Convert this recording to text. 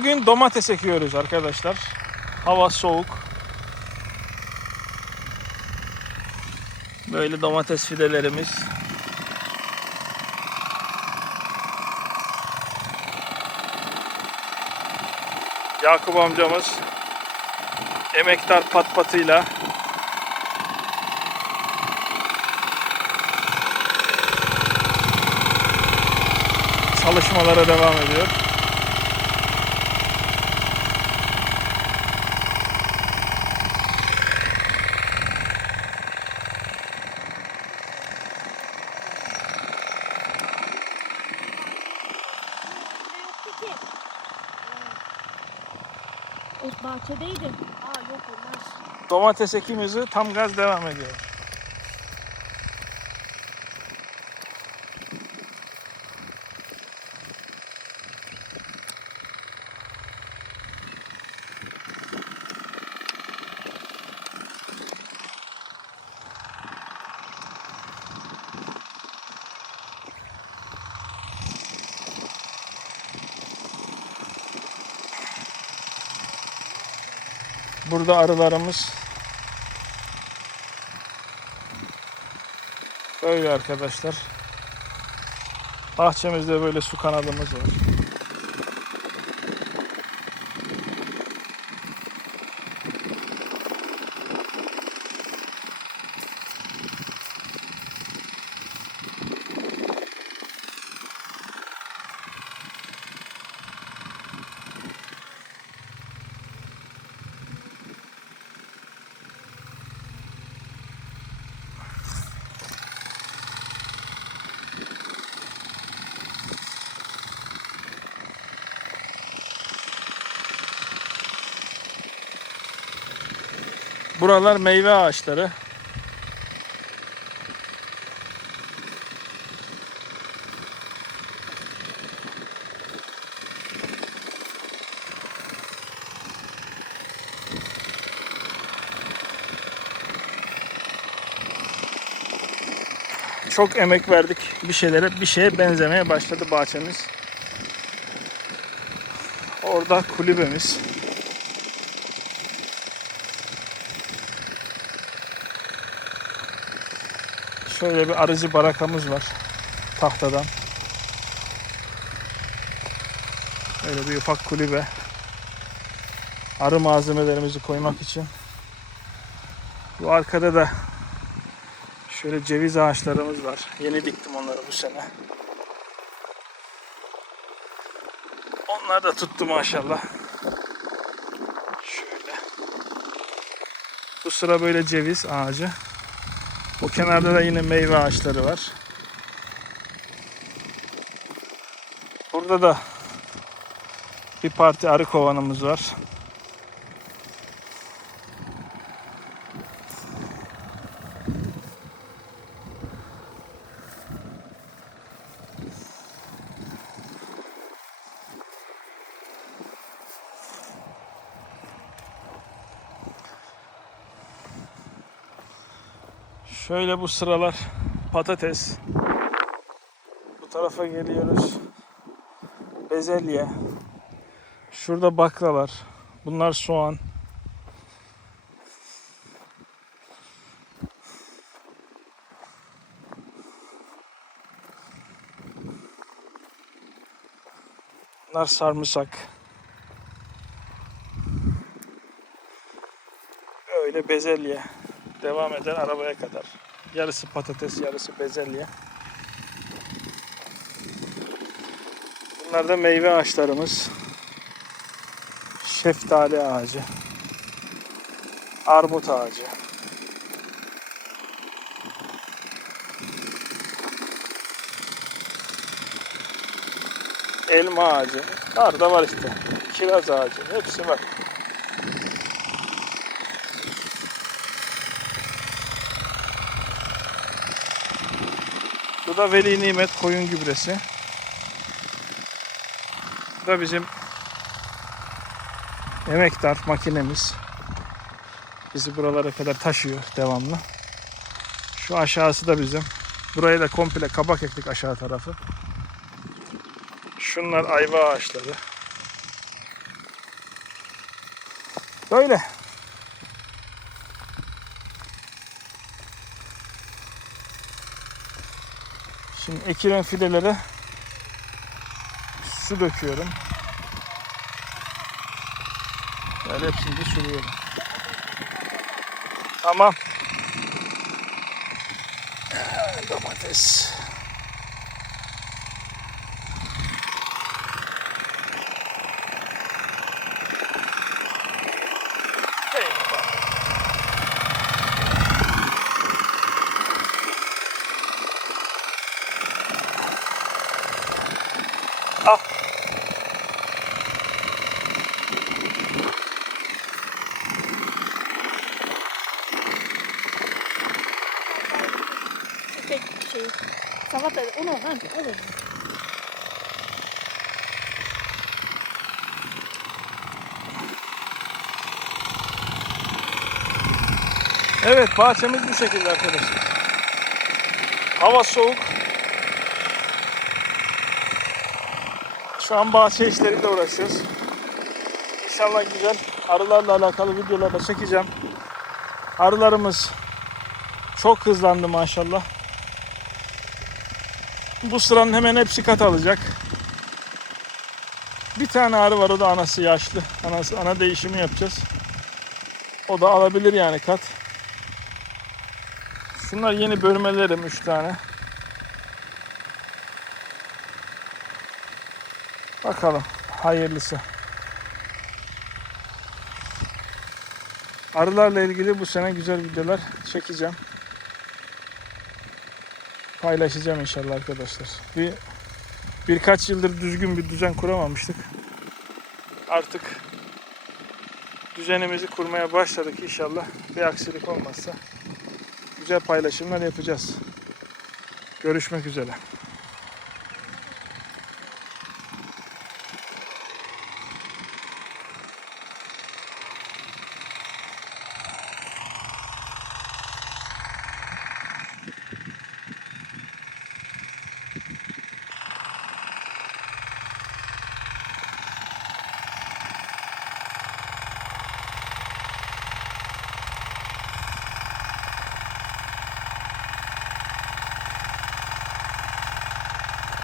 Bugün domates ekiyoruz arkadaşlar. Hava soğuk. Böyle domates fidelerimiz. Yakup amcamız emektar pat patıyla çalışmalara devam ediyor. Ki. O bahçedeydi. Aa yok olmaz. Domates ekimizi tam gaz devam ediyor. Burada arılarımız böyle arkadaşlar. Bahçemizde böyle su kanalımız var. Buralar meyve ağaçları. Çok emek verdik bir şeylere, bir şeye benzemeye başladı bahçemiz. Orada kulübemiz. Şöyle bir arıcı barakamız var. Tahtadan. Böyle bir ufak kulübe. Arı malzemelerimizi koymak için. Bu arkada da şöyle ceviz ağaçlarımız var. Yeni diktim onları bu sene. Onlar da tuttu maşallah. Şöyle. Bu sıra böyle ceviz ağacı. O kenarda da yine meyve ağaçları var. Burada da bir parti arı kovanımız var. Şöyle bu sıralar patates. Bu tarafa geliyoruz. Bezelye. Şurada baklalar. Bunlar soğan. Bunlar sarımsak. Öyle bezelye devam eder arabaya kadar. Yarısı patates, yarısı bezelye. Bunlar da meyve ağaçlarımız. Şeftali ağacı. Armut ağacı. Elma ağacı. Var da var işte. Kiraz ağacı. Hepsi var. Bu da Veli Nimet koyun gübresi. Bu da bizim emektar makinemiz. Bizi buralara kadar taşıyor devamlı. Şu aşağısı da bizim. Buraya da komple kabak ektik aşağı tarafı. Şunlar ayva ağaçları. Böyle. Şimdi ekilen fidelere su döküyorum. Böyle hepsini de sürüyorum. Tamam. Domates. Al. Tek şey. Salata onu lan olur. Evet bahçemiz bu şekilde arkadaşlar. Hava soğuk. Şu an bahçe işleriyle uğraşıyoruz. İnşallah güzel arılarla alakalı videolar da çekeceğim. Arılarımız çok hızlandı maşallah. Bu sıranın hemen hepsi kat alacak. Bir tane arı var o da anası yaşlı. Anası, ana değişimi yapacağız. O da alabilir yani kat. Şunlar yeni bölmelerim 3 tane. Bakalım hayırlısı. Arılarla ilgili bu sene güzel videolar çekeceğim. Paylaşacağım inşallah arkadaşlar. Bir birkaç yıldır düzgün bir düzen kuramamıştık. Artık düzenimizi kurmaya başladık inşallah. Bir aksilik olmazsa güzel paylaşımlar yapacağız. Görüşmek üzere.